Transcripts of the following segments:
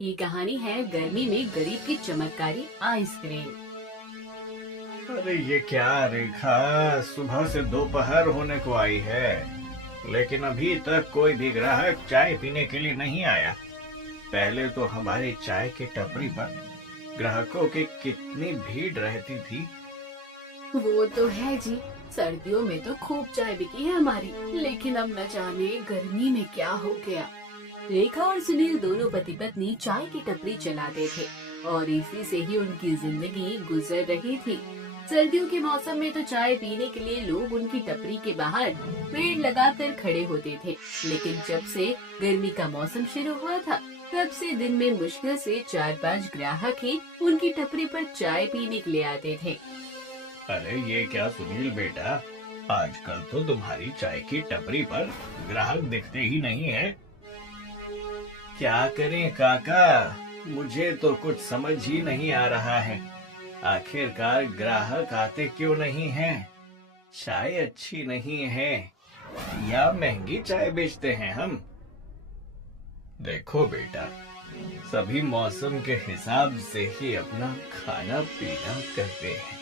ये कहानी है गर्मी में गरीब की चमत्कारी आइसक्रीम। अरे ये क्या रेखा, सुबह से दोपहर होने को आई है लेकिन अभी तक कोई भी ग्राहक चाय पीने के लिए नहीं आया। पहले तो हमारी चाय की टपरी पर ग्राहकों की कितनी भीड़ रहती थी। वो तो है जी। सर्दियों में तो खूब चाय बिकी है हमारी, लेकिन अब न जाने गर्मी में क्या हो गया। रेखा और सुनील दोनों पति पत्नी चाय की टपरी चलाते थे और इसी से ही उनकी जिंदगी गुजर रही थी। सर्दियों के मौसम में तो चाय पीने के लिए लोग उनकी टपरी के बाहर पेड़ लगाकर खड़े होते थे, लेकिन जब से गर्मी का मौसम शुरू हुआ था तब से दिन में मुश्किल से 4-5 ग्राहक ही उनकी टपरी पर चाय पीने के लिए आते थे। अरे ये क्या सुनील बेटा, आजकल तो तुम्हारी चाय की टपरी पर ग्राहक दिखते ही नहीं है। क्या करें काका, मुझे तो कुछ समझ ही नहीं आ रहा है। आखिरकार ग्राहक आते क्यों नहीं हैं? चाय अच्छी नहीं है या महंगी चाय बेचते हैं हम? देखो बेटा, सभी मौसम के हिसाब से ही अपना खाना पीना करते हैं।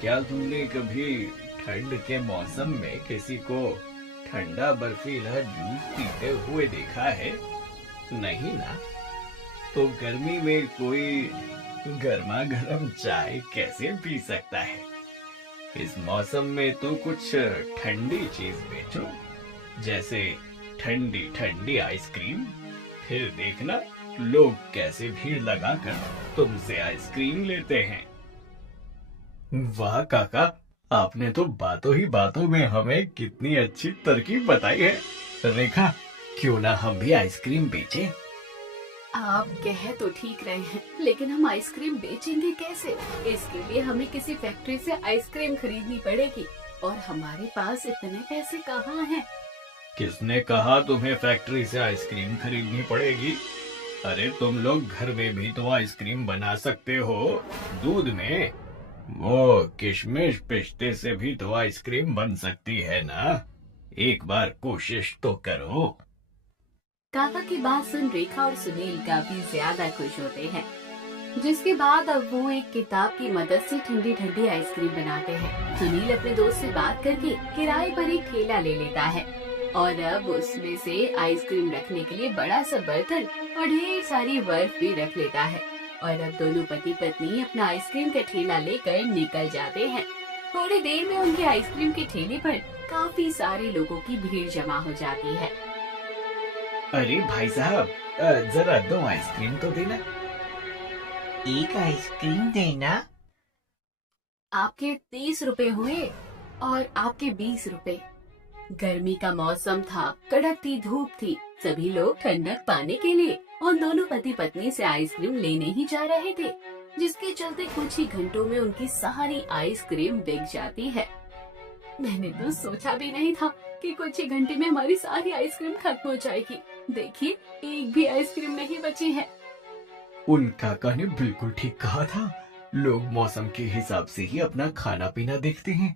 क्या तुमने कभी ठंड के मौसम में किसी को ठंडा बर्फीला जूस पीते हुए देखा है? नहीं ना। तो गर्मी में कोई गर्मा गर्म चाय कैसे पी सकता है? इस मौसम में तो कुछ ठंडी चीज बेचो, जैसे ठंडी ठंडी आइसक्रीम। फिर देखना लोग कैसे भीड़ लगाकर तुमसे आइसक्रीम लेते हैं। वाह काका, आपने तो बातों ही बातों में हमें कितनी अच्छी तरकीब बताई है। रेखा, क्यों ना हम भी आइसक्रीम बेचें? आप कह तो ठीक रहे हैं, लेकिन हम आइसक्रीम बेचेंगे कैसे? इसके लिए हमें किसी फैक्ट्री से आइसक्रीम खरीदनी पड़ेगी और हमारे पास इतने पैसे कहाँ हैं? किसने कहा तुम्हें फैक्ट्री से आइसक्रीम खरीदनी पड़ेगी? अरे तुम लोग घर में भी तो आइसक्रीम बना सकते हो, दूध में। वो किशमिश पिस्ते से भी तो आइसक्रीम बन सकती है ना। एक बार कोशिश तो करो। काका की बात सुन रेखा और सुनील काफी ज्यादा खुश होते हैं, जिसके बाद अब वो एक किताब की मदद से ठंडी ठंडी आइसक्रीम बनाते हैं। सुनील अपने दोस्त से बात करके किराए पर एक ठेला ले लेता है और अब उसमें से आइसक्रीम रखने के लिए बड़ा सा बर्तन और ढेर सारी बर्फ भी रख लेता है। और अब दोनों पति पत्नी अपना आइसक्रीम का ठेला लेकर निकल जाते हैं। थोड़ी देर में उनके आइसक्रीम के ठेले पर काफी सारे लोगों की भीड़ जमा हो जाती है। अरे भाई साहब, जरा 2 आइसक्रीम तो देना। एक आइसक्रीम देना। आपके 30 रुपए हुए और आपके 20 रुपए। गर्मी का मौसम था, कड़कती धूप थी, सभी लोग ठंडक पाने के लिए उन दोनों पति पत्नी से आइसक्रीम लेने ही जा रहे थे, जिसके चलते कुछ ही घंटों में उनकी सारी आइसक्रीम बिक जाती है। मैंने तो सोचा भी नहीं था कि कुछ ही घंटे में हमारी सारी आइसक्रीम खत्म हो जाएगी। देखिए, एक भी आइसक्रीम नहीं बची है। उन काका ने बिल्कुल ठीक कहा था। लोग मौसम के हिसाब से ही अपना खाना पीना देखते हैं।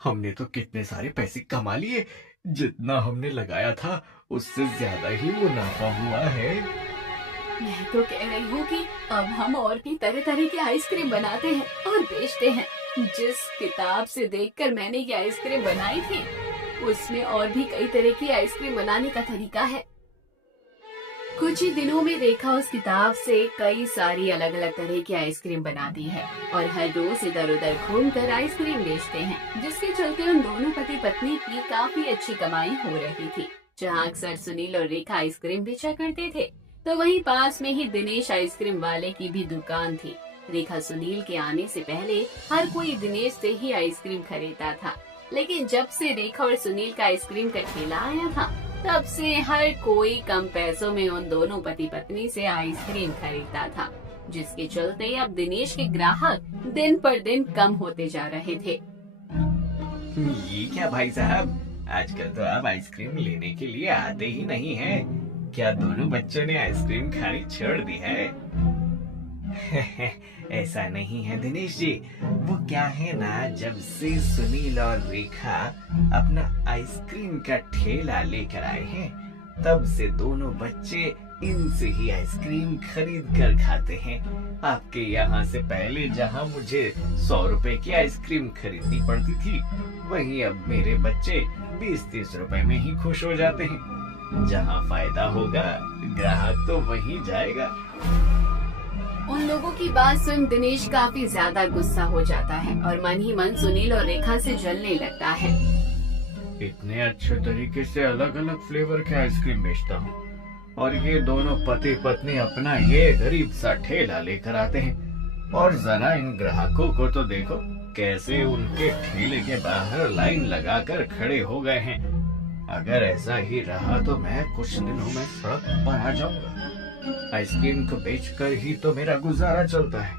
हमने तो कितने सारे पैसे कमा लिए, जितना हमने लगाया था उससे ज्यादा ही मुनाफा हुआ है। मैं तो कह रही हूँ कि अब हम और भी तरह तरह की आइसक्रीम बनाते हैं और बेचते हैं। जिस किताब से देखकर मैंने ये आइसक्रीम बनाई थी, उसमें और भी कई तरह की आइसक्रीम बनाने का तरीका है। कुछ ही दिनों में रेखा उस किताब से कई सारी अलग अलग तरह की आइसक्रीम बनाती है और हर रोज इधर उधर घूमकर आइसक्रीम बेचते हैं, जिसके चलते उन दोनों पति पत्नी की काफी अच्छी कमाई हो रही थी। जहाँ अक्सर सुनील और रेखा आइसक्रीम बेचा करते थे, तो वहीं पास में ही दिनेश आइसक्रीम वाले की भी दुकान थी। रेखा सुनील के आने से पहले हर कोई दिनेश से ही आइसक्रीम खरीदता था, लेकिन जब से रेखा और सुनील का आइसक्रीम का ठेला आया था, तब से हर कोई कम पैसों में उन दोनों पति पत्नी से आइसक्रीम खरीदता था, जिसके चलते अब दिनेश के ग्राहक दिन पर दिन कम होते जा रहे थे। ये क्या भाई साहब, आजकल तो आप आइसक्रीम लेने के लिए आते ही नहीं हैं। क्या दोनों बच्चों ने आइसक्रीम खानी छोड़ दी है? ऐसा नहीं है दिनेश जी, वो क्या है ना, जब से सुनील और रेखा अपना आइसक्रीम का ठेला लेकर आए हैं, तब से दोनों बच्चे इनसे ही आइसक्रीम खरीद कर खाते हैं। आपके यहाँ से पहले जहाँ मुझे 100 रुपए की आइसक्रीम खरीदनी पड़ती थी, वहीं अब मेरे बच्चे 20-30 रुपए में ही खुश हो जाते हैं। जहाँ फायदा होगा ग्राहक तो वहीं जाएगा। उन लोगों की बात सुन दिनेश काफी ज्यादा गुस्सा हो जाता है और मन ही मन सुनील और रेखा से जलने लगता है। इतने अच्छे तरीके से अलग अलग फ्लेवर के आइसक्रीम बेचता हूँ और ये दोनों पति पत्नी अपना ये गरीब सा ठेला लेकर आते हैं, और जरा इन ग्राहकों को तो देखो कैसे उनके ठेले के बाहर लाइन लगाकर खड़े हो गए हैं। अगर ऐसा ही रहा तो मैं कुछ दिनों में सड़क पर आ जाऊंगा। आइसक्रीम को बेचकर ही तो मेरा गुजारा चलता है।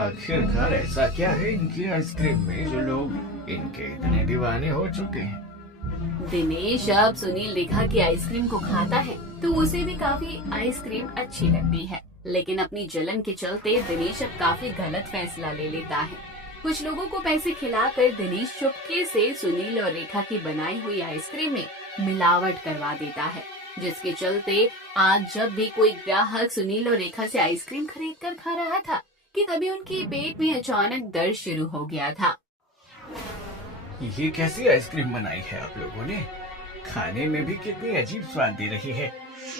आखिरकार ऐसा क्या है इनकी आइसक्रीम में जो लोग इनके इतने दीवाने हो चुके हैं। दिनेश अब सुनील रेखा की आइसक्रीम को खाता है तो उसे भी काफी आइसक्रीम अच्छी लगती है, लेकिन अपनी जलन के चलते दिनेश अब काफी गलत फैसला ले लेता है। कुछ लोगों को पैसे खिलाकर दिनेश चुपके से सुनील और रेखा की बनाई हुई आइसक्रीम में मिलावट करवा देता है, जिसके चलते आज जब भी कोई ग्राहक सुनील और रेखा से आइसक्रीम खरीद कर खा रहा था कि तभी उनके पेट में अचानक दर्द शुरू हो गया था। ये कैसी आइसक्रीम बनाई है आप लोगों ने? खाने में भी कितनी अजीब स्वाद दे रही है।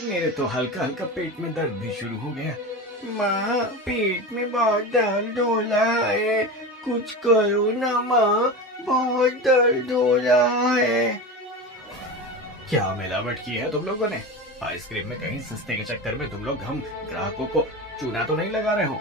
मेरे तो हल्का हल्का पेट में दर्द भी शुरू हो गया। माँ, पेट में बहुत दर्द हो रहा है, कुछ करो ना माँ, बहुत दर्द हो रहा है। क्या मिलावट की है तुम लोगों ने? आइसक्रीम में कहीं सस्ते के चक्कर में तुम लोग हम ग्राहकों को चूना तो नहीं लगा रहे हो?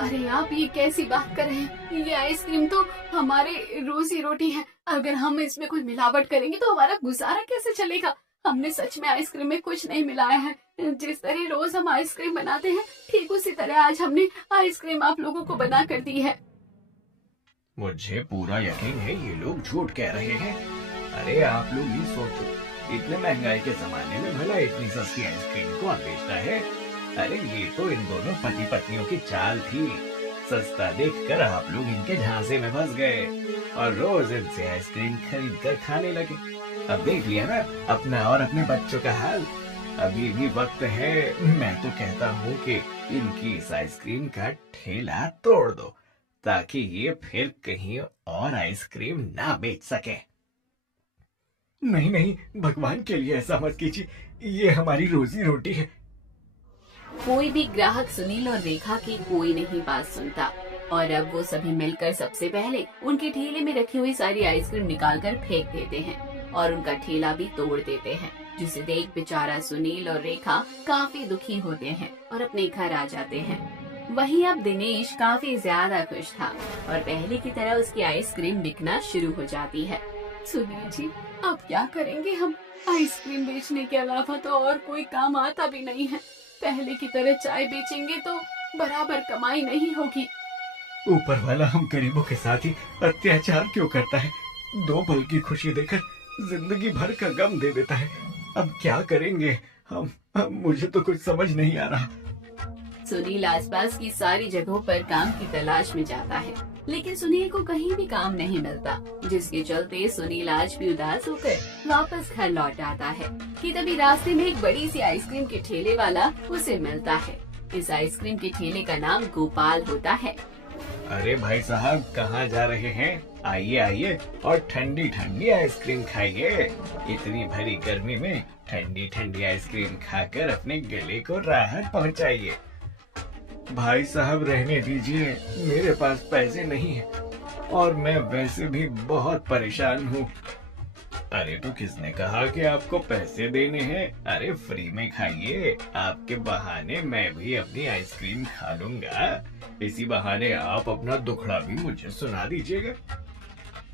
अरे आप ये कैसी बात कर रहे हैं? ये आइसक्रीम तो हमारे रोजी रोटी है। अगर हम इसमें कुछ मिलावट करेंगे तो हमारा गुजारा कैसे चलेगा? हमने सच में आइसक्रीम में कुछ नहीं मिलाया है। जिस तरह रोज हम आइसक्रीम बनाते हैं, ठीक उसी तरह आज हमने आइसक्रीम आप लोगों को बना कर दी है। मुझे पूरा यकीन है ये लोग झूठ कह रहे हैं। अरे आप लोग ही सोचो, इतने महंगाई के जमाने में भला इतनी सस्ती आइसक्रीम कौन बेचता है? अरे ये तो इन दोनों पति पत्नियों की चाल थी। सस्ता देखकर आप लोग इनके झांसे में फंस गए और रोज इनसे आइसक्रीम खरीद कर खाने लगे। अब देख लिया ना अपना और अपने बच्चों का हाल। अभी भी वक्त है। मैं तो कहता हूँ कि इनकी इस आइसक्रीम का ठेला तोड़ दो ताकि ये फिर कहीं और आइसक्रीम ना बेच सके। नहीं नहीं, भगवान के लिए ऐसा मत कीजिए, ये हमारी रोजी रोटी है। कोई भी ग्राहक सुनील और रेखा की कोई नहीं बात सुनता और अब वो सभी मिलकर सबसे पहले उनके ठेले में रखी हुई सारी आइसक्रीम निकालकर फेंक देते हैं और उनका ठेला भी तोड़ देते हैं, जिसे देख बेचारा सुनील और रेखा काफी दुखी होते हैं और अपने घर आ जाते हैं। वहीं अब दिनेश काफी ज्यादा खुश था और पहले की तरह उसकी आइसक्रीम बिकना शुरू हो जाती है। सुनील जी, अब क्या करेंगे हम? आइसक्रीम बेचने के अलावा तो और कोई काम आता भी नहीं है। पहले की तरह चाय बेचेंगे तो बराबर कमाई नहीं होगी। ऊपर वाला हम गरीबों के साथ ही अत्याचार क्यों करता है? 2 पल की खुशी देकर जिंदगी भर का गम दे देता है। अब क्या करेंगे हम? मुझे तो कुछ समझ नहीं आ रहा। सुनील आसपास की सारी जगहों पर काम की तलाश में जाता है, लेकिन सुनील को कहीं भी काम नहीं मिलता, जिसके चलते सुनील आज भी उदास होकर वापस घर लौट आता है कि तभी रास्ते में एक बड़ी सी आइसक्रीम के ठेले वाला उसे मिलता है। इस आइसक्रीम के ठेले का नाम गोपाल होता है। अरे भाई साहब, कहाँ जा रहे हैं? आइए आइए और ठंडी ठंडी आइसक्रीम खाइए। इतनी भरी गर्मी में ठंडी ठंडी आइसक्रीम खाकर अपने गले को राहत पहुँचाइए। भाई साहब रहने दीजिए, मेरे पास पैसे नहीं है और मैं वैसे भी बहुत परेशान हूँ। अरे तो किसने कहा कि आपको पैसे देने हैं? अरे फ्री में खाइए, आपके बहाने मैं भी अपनी आइसक्रीम खा लूंगा। इसी बहाने आप अपना दुखड़ा भी मुझे सुना दीजिएगा।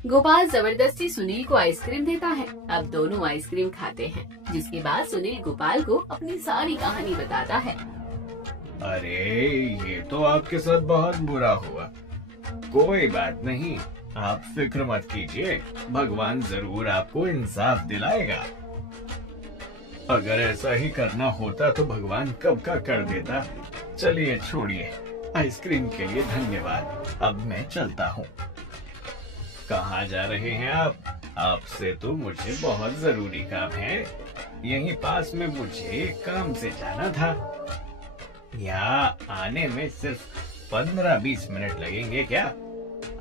गोपाल जबरदस्ती सुनील को आइसक्रीम देता है। अब दोनों आइसक्रीम खाते हैं, जिसके बाद सुनील गोपाल को अपनी सारी कहानी बताता है। अरे ये तो आपके साथ बहुत बुरा हुआ। कोई बात नहीं, आप फिक्र मत कीजिए, भगवान जरूर आपको इंसाफ दिलाएगा। अगर ऐसा ही करना होता तो भगवान कब का कर देता। चलिए छोड़िए, आइसक्रीम के लिए धन्यवाद। अब मैं चलता हूँ। कहाँ जा रहे हैं आप? आपसे तो मुझे बहुत जरूरी काम है। यहीं पास में मुझे काम से जाना था। यहाँ आने में सिर्फ 15-20 मिनट लगेंगे क्या?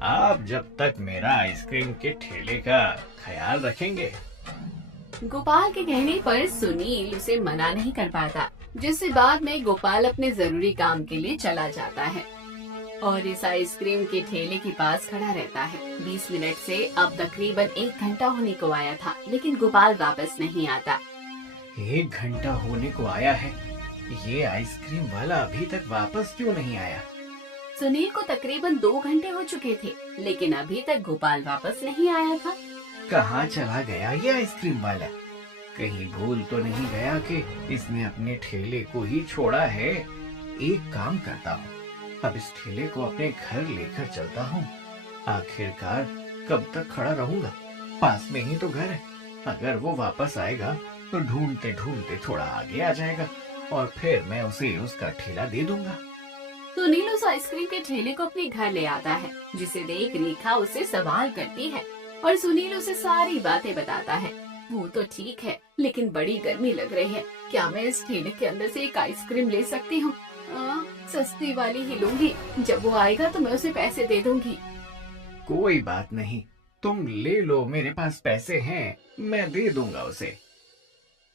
आप जब तक मेरा आइसक्रीम के ठेले का ख्याल रखेंगे। गोपाल के कहने पर सुनील उसे मना नहीं कर पाता, जिससे बाद में गोपाल अपने जरूरी काम के लिए चला जाता है और इस आइसक्रीम के ठेले के पास खड़ा रहता है। 20 मिनट से अब तकरीबन 1 घंटा होने को आया था, लेकिन गोपाल वापस नहीं आता। 1 घंटा होने को आया है, ये आइसक्रीम वाला अभी तक वापस क्यों नहीं आया? सुनील को तकरीबन 2 घंटे हो चुके थे, लेकिन अभी तक गोपाल वापस नहीं आया था। कहाँ चला गया ये आइसक्रीम वाला? कहीं भूल तो नहीं गया कि इसने अपने ठेले को ही छोड़ा है? एक काम करता हूँ, अब इस ठेले को अपने घर लेकर चलता हूँ। आखिरकार कब तक खड़ा रहूंगा? पास में ही तो घर है। अगर वो वापस आएगा तो ढूंढते ढूंढते थोड़ा आगे आ जाएगा और फिर मैं उसे उसका ठेला दे दूंगा। सुनील उस आइसक्रीम के ठेले को अपने घर ले आता है, जिसे देख रेखा उससे सवाल करती है और सुनील उसे सारी बातें बताता है। वो तो ठीक है, लेकिन बड़ी गर्मी लग रही है। क्या मैं इस ठेले के अंदर से एक आइसक्रीम ले सकती हूँ? सस्ती वाली ही लूंगी। जब वो आएगा तो मैं उसे पैसे दे दूंगी। कोई बात नहीं, तुम ले लो, मेरे पास पैसे हैं, मैं दे दूंगा उसे।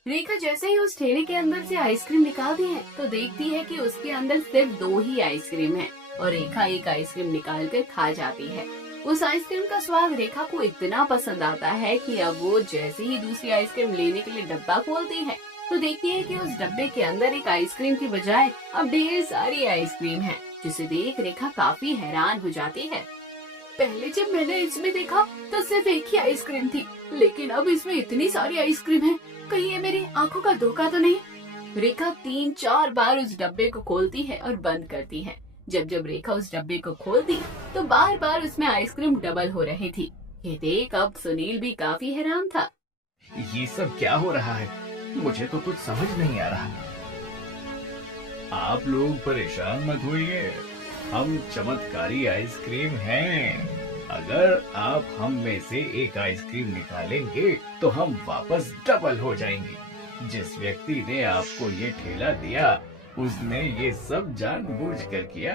रेखा जैसे ही उस ठेले के अंदर से आइसक्रीम निकालती है तो देखती है कि उसके अंदर सिर्फ 2 ही आइसक्रीम है और रेखा एक आइसक्रीम निकाल कर खा जाती है। उस आइसक्रीम का स्वाद रेखा को इतना पसंद आता है कि अब वो जैसे ही दूसरी आइसक्रीम लेने के लिए डब्बा खोलती है तो देखती है कि उस डब्बे के अंदर एक आइसक्रीम की बजाय अब ढेर सारी आइसक्रीम है, जिसे देख रेखा काफी हैरान हो जाती है। पहले जब मैंने इसमें देखा तो सिर्फ एक ही आइसक्रीम थी, लेकिन अब इसमें इतनी सारी आइसक्रीम है। कहीं ये मेरी आंखों का धोखा तो नहीं? रेखा 3-4 बार उस डब्बे को खोलती है और बंद करती है। जब जब रेखा उस डब्बे को खोलती तो बार बार उसमें आइसक्रीम डबल हो रही थी। ये देख अब सुनील भी काफी हैरान था। ये सब क्या हो रहा है? मुझे तो कुछ समझ नहीं आ रहा। आप लोग परेशान मत होइए, हम चमत्कारी आइसक्रीम हैं। अगर आप हम में से एक आइसक्रीम निकालेंगे तो हम वापस डबल हो जाएंगे। जिस व्यक्ति ने आपको ये ठेला दिया उसने ये सब जानबूझकर किया।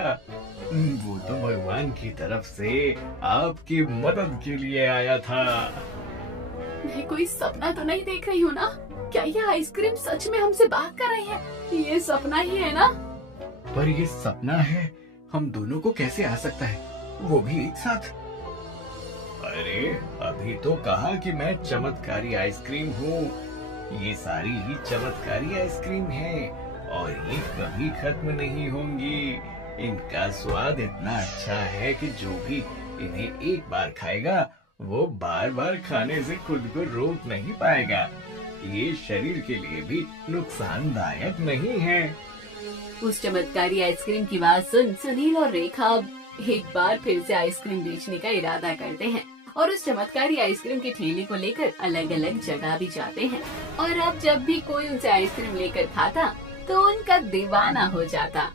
वो तो भगवान की तरफ से आपकी मदद के लिए आया था। मैं कोई सपना तो नहीं देख रही हूँ ना? क्या ये आइसक्रीम सच में हमसे बात कर रही है? ये सपना ही है ना? पर ये सपना है, हम दोनों को कैसे आ सकता है, वो भी एक साथ? अरे अभी तो कहा कि मैं चमत्कारी आइसक्रीम हूँ। ये सारी ही चमत्कारी आइसक्रीम है और ये कभी खत्म नहीं होंगी। इनका स्वाद इतना अच्छा है कि जो भी इन्हें एक बार खाएगा वो बार बार खाने से खुद को रोक नहीं पाएगा। ये शरीर के लिए भी नुकसानदायक नहीं है। उस चमत्कारी आइसक्रीम की बात सुन सुनील और रेखा अब एक बार फिर से आइसक्रीम बेचने का इरादा करते हैं और उस चमत्कारी आइसक्रीम के ठेले को लेकर अलग अलग जगह भी जाते हैं। और अब जब भी कोई उनसे आइसक्रीम लेकर खाता तो उनका दीवाना हो जाता।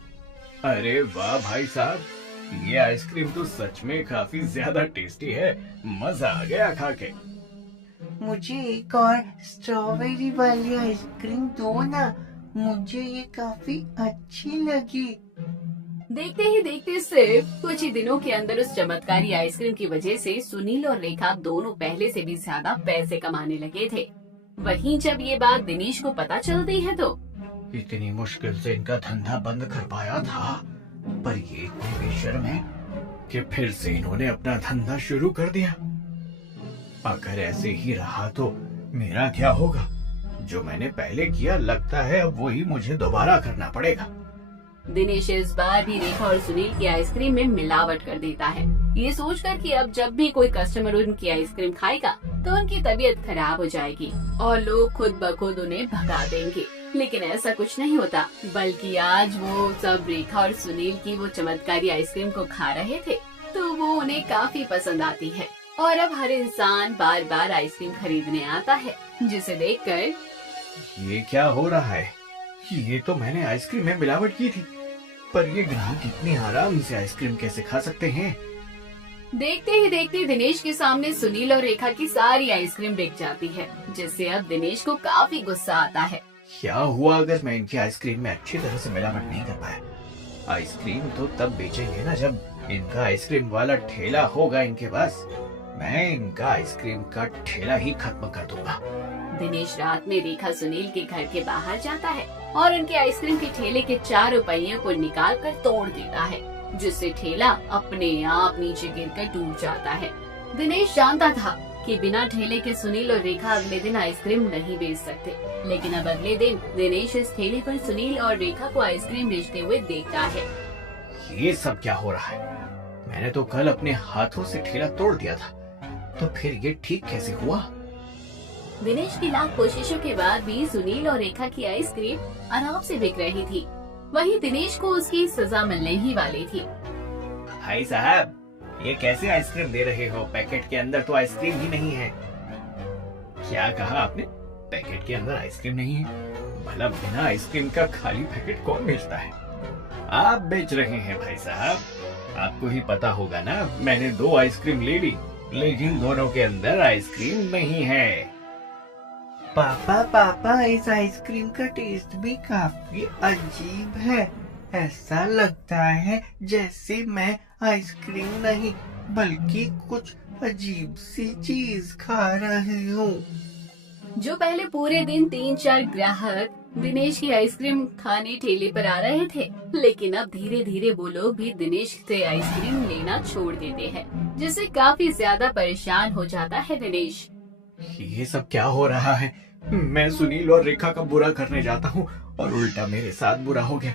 अरे वाह भाई साहब, ये आइसक्रीम तो सच में काफी ज्यादा टेस्टी है। मजा आ गया खा के। मुझे एक और स्ट्रॉबेरी वाली आइसक्रीम दो ना, मुझे ये काफी अच्छी लगी। देखते ही देखते सिर्फ कुछ ही दिनों के अंदर उस चमत्कारी आइसक्रीम की वजह से सुनील और रेखा दोनों पहले से भी ज्यादा पैसे कमाने लगे थे। वहीं जब ये बात दिनेश को पता चलती है तो इतनी मुश्किल से इनका धंधा बंद कर पाया था, पर ये इतने बेशर्म है कि फिर से इन्होंने अपना धंधा शुरू कर दिया। अगर ऐसे ही रहा तो मेरा क्या होगा? जो मैंने पहले किया लगता है अब वही मुझे दोबारा करना पड़ेगा। दिनेश इस बार भी रेखा और सुनील की आइसक्रीम में मिलावट कर देता है, ये सोचकर कि अब जब भी कोई कस्टमर उनकी आइसक्रीम खाएगा तो उनकी तबीयत खराब हो जाएगी और लोग खुद ब खुद उन्हें भगा देंगे। लेकिन ऐसा कुछ नहीं होता, बल्कि आज वो सब रेखा और सुनील की वो चमत्कारी आइसक्रीम को खा रहे थे तो वो उन्हें काफी पसंद आती है और अब हर इंसान बार बार आइसक्रीम खरीदने आता है, जिसे देखकर ये क्या हो रहा है? ये तो मैंने आइसक्रीम में मिलावट की थी, पर ये ग्राहक इतने आराम से आइसक्रीम कैसे खा सकते हैं? देखते ही देखते दिनेश के सामने सुनील और रेखा की सारी आइसक्रीम बिक जाती है, जिससे अब दिनेश को काफी गुस्सा आता है। क्या हुआ अगर मैं इनकी आइसक्रीम में अच्छी तरह से मिलावट नहीं कर पाया? आइसक्रीम तो तब बेचेंगे ना जब इनका आइसक्रीम वाला ठेला होगा इनके पास। मैं इनका आइसक्रीम का ठेला ही खत्म कर दूंगा। दिनेश रात में रेखा सुनील के घर के बाहर जाता है और उनके आइसक्रीम के ठेले के चारों पहियों को निकाल कर तोड़ देता है, जिससे ठेला अपने आप नीचे गिरकर टूट जाता है। दिनेश जानता था कि बिना ठेले के सुनील और रेखा अगले दिन आइसक्रीम नहीं बेच सकते, लेकिन अब अगले दिन दिनेश इस ठेले पर सुनील और रेखा को आइसक्रीम बेचते हुए देखता है। ये सब क्या हो रहा है? मैंने तो कल अपने हाथों से ठेला तोड़ दिया था, तो फिर ये ठीक कैसे हुआ? दिनेश की लाख कोशिशों के बाद भी सुनील और रेखा की आइसक्रीम आराम से बिक रही थी। वहीं दिनेश को उसकी सजा मिलने ही वाली थी। भाई साहब, ये कैसे आइसक्रीम दे रहे हो? पैकेट के अंदर तो आइसक्रीम ही नहीं है। क्या कहा आपने? पैकेट के अंदर आइसक्रीम नहीं है? भला बिना आइसक्रीम का खाली पैकेट कौन बेचता है? आप बेच रहे हैं भाई साहब। आपको ही पता होगा ना, मैंने 2 आइसक्रीम ले ली, लेकिन दोनों के अंदर आइसक्रीम नहीं है। पापा इस आइसक्रीम का टेस्ट भी काफी अजीब है। ऐसा लगता है जैसे मैं आइसक्रीम नहीं बल्कि कुछ अजीब सी चीज खा रही हूँ। जो पहले पूरे दिन 3-4 ग्राहक दिनेश की आइसक्रीम खाने ठेले पर आ रहे थे, लेकिन अब धीरे धीरे वो लोग भी दिनेश से आइसक्रीम लेना छोड़ देते हैं, जिससे काफी ज्यादा परेशान हो जाता है दिनेश। ये सब क्या हो रहा है? मैं सुनील और रेखा का बुरा करने जाता हूँ और उल्टा मेरे साथ बुरा हो गया।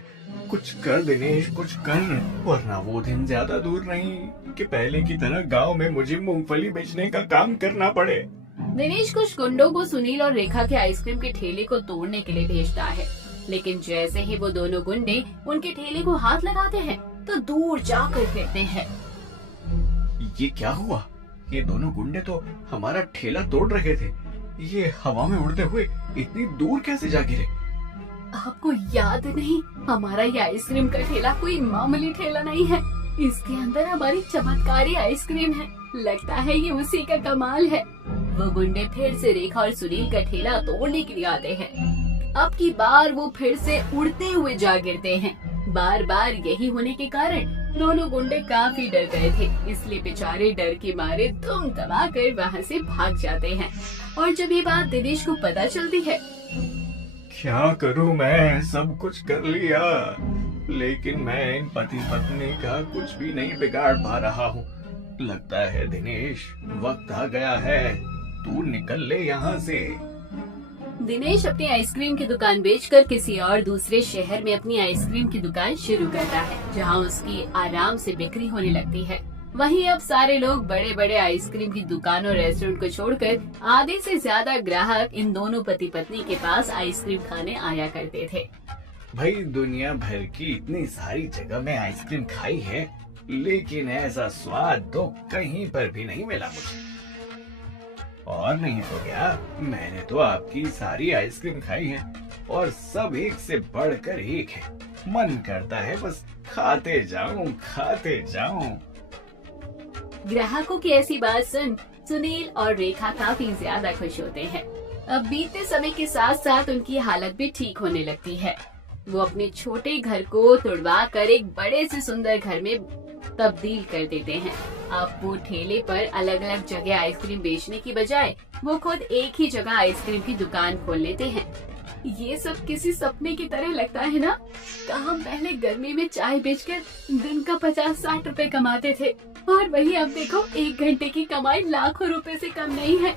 कुछ कर दिनेश, कुछ कर, वरना वो दिन ज्यादा दूर नहीं कि पहले की तरह गांव में मुझे मूंगफली बेचने का काम करना पड़े। दिनेश कुछ गुंडों को सुनील और रेखा के आइसक्रीम के ठेले को तोड़ने के लिए भेजता है, लेकिन जैसे ही वो दोनों गुंडे उनके ठेले को हाथ लगाते हैं तो दूर जाकर गिरते हैं। ये क्या हुआ? ये दोनों गुंडे तो हमारा ठेला तोड़ रहे थे, ये हवा में उड़ते हुए इतनी दूर कैसे जा गिरे? आपको याद नहीं, हमारा ये आइसक्रीम का ठेला कोई मामूली ठेला नहीं है। इसके अंदर हमारी चमत्कारी आइसक्रीम है। लगता है ये उसी का कमाल है। वो गुंडे फिर से रेखा और सुनील का ठेला तोड़ने के लिए आते हैं। अब की बार वो फिर से उड़ते हुए जा गिरते हैं। बार बार यही होने के कारण दोनों गुंडे काफी डर गए थे, इसलिए बेचारे डर के मारे दुम दबा कर वहाँ से भाग जाते हैं। और जब ये बात दिनेश को पता चलती है, क्या करूं? मैं सब कुछ कर लिया, लेकिन मैं इन पति पत्नी का कुछ भी नहीं बिगाड़ पा रहा हूँ। लगता है दिनेश, वक्त आ गया है, तू निकल ले यहाँ से। दिनेश अपनी आइसक्रीम की दुकान बेचकर किसी और दूसरे शहर में अपनी आइसक्रीम की दुकान शुरू करता है, जहाँ उसकी आराम से बिक्री होने लगती है। वहीं अब सारे लोग बड़े बड़े आइसक्रीम की दुकान और रेस्टोरेंट को छोड़कर आधे से ज्यादा ग्राहक इन दोनों पति पत्नी के पास आइसक्रीम खाने आया करते थे। भाई, दुनिया भर की इतनी सारी जगह में आइसक्रीम खाई है, लेकिन ऐसा स्वाद तो कहीं पर भी नहीं मिला मुझे। और नहीं तो क्या, मैंने तो आपकी सारी आइसक्रीम खाई है और सब एक से बढ़कर एक है। मन करता है बस खाते जाऊं। ग्राहकों की ऐसी बात सुन सुनील और रेखा काफी ज्यादा खुश होते हैं। अब बीतते समय के साथ साथ उनकी हालत भी ठीक होने लगती है। वो अपने छोटे घर को तुड़वा कर एक बड़े से सुंदर घर में तब्दील कर देते हैं। अब वो ठेले पर अलग अलग जगह आइसक्रीम बेचने की बजाय वो खुद एक ही जगह आइसक्रीम की दुकान खोल लेते हैं। ये सब किसी सपने की तरह लगता है ना? कहाँ पहले गर्मी में चाय बेचकर दिन का 50-60 रुपए कमाते थे, और वही अब देखो 1 घंटे की कमाई लाखों रुपए से कम नहीं है।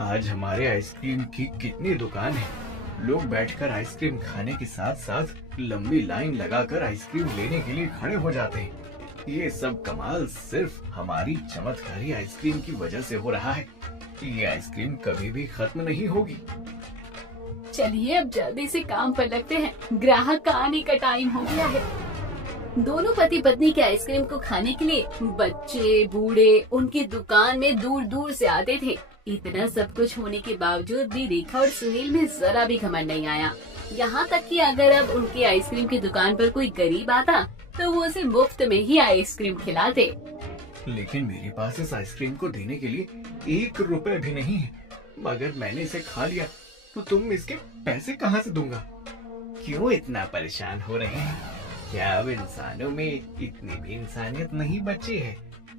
आज हमारे आइसक्रीम की कितनी दुकान है। लोग बैठकर आइसक्रीम खाने के साथ साथ लंबी लाइन लगाकर आइसक्रीम लेने के लिए खड़े हो जाते हैं। ये सब कमाल सिर्फ हमारी चमत्कारी आइसक्रीम की वजह से हो रहा है। ये आइसक्रीम कभी भी खत्म नहीं होगी। चलिए अब जल्दी से काम पर लगते हैं, ग्राहक का आने का टाइम हो गया है। दोनों पति पत्नी के आइसक्रीम को खाने के लिए बच्चे बूढ़े उनकी दुकान में दूर दूर से आते थे। इतना सब कुछ होने के बावजूद भी रेखा और सुनील में जरा भी घमंड नहीं आया। यहाँ तक कि अगर अब उनकी आइसक्रीम की दुकान पर कोई गरीब आता तो वो उसे मुफ्त में ही आइसक्रीम खिलाते। लेकिन मेरे पास इस आइसक्रीम को देने के लिए 1 रुपए भी नहीं है। अगर मैंने इसे खा लिया तो तुम इसके पैसे कहाँ से दूंगा? क्यों इतना परेशान हो रहे हैं? क्या अब इंसानों में इतनी भी इंसानियत नहीं बची है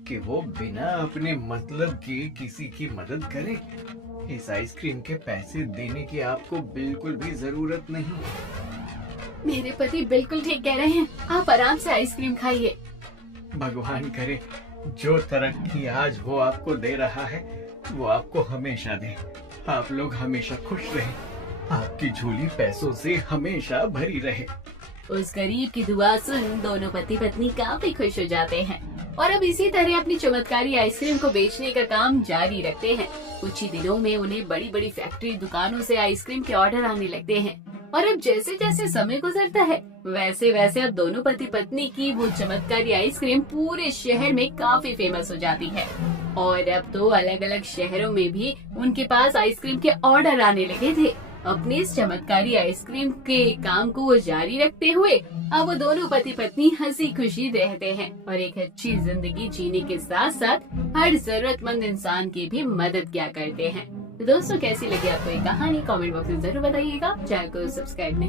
कि वो बिना अपने मतलब के किसी की मदद करे? इस आइसक्रीम के पैसे देने की आपको बिल्कुल भी जरूरत नहीं। मेरे पति बिल्कुल ठीक कह रहे हैं, आप आराम से आइसक्रीम खाइए। भगवान करे जो तरक्की आज वो आपको दे रहा है वो आपको हमेशा दे। आप लोग हमेशा खुश रहें, आपकी झोली पैसों से हमेशा भरी रहे। उस गरीब की दुआ सुन दोनों पति पत्नी काफी खुश हो जाते हैं और अब इसी तरह अपनी चमत्कारी आइसक्रीम को बेचने का काम जारी रखते हैं। कुछ ही दिनों में उन्हें बड़ी बड़ी फैक्ट्री दुकानों से आइसक्रीम के ऑर्डर आने लगते हैं और अब जैसे जैसे समय गुजरता है वैसे वैसे अब दोनों पति पत्नी की वो चमत्कारी आइसक्रीम पूरे शहर में काफी फेमस हो जाती है और अब तो अलग अलग शहरों में भी उनके पास आइसक्रीम के ऑर्डर आने लगे थे। अपनी इस चमत्कारी आइसक्रीम के काम को वो जारी रखते हुए अब वो दोनों पति पत्नी हंसी खुशी रहते हैं और एक अच्छी जिंदगी जीने के साथ साथ हर जरूरतमंद इंसान की भी मदद किया करते हैं। तो दोस्तों कैसी लगी आपको ये कहानी? कमेंट बॉक्स में जरूर बताइएगा। चैनल को सब्सक्राइब नहीं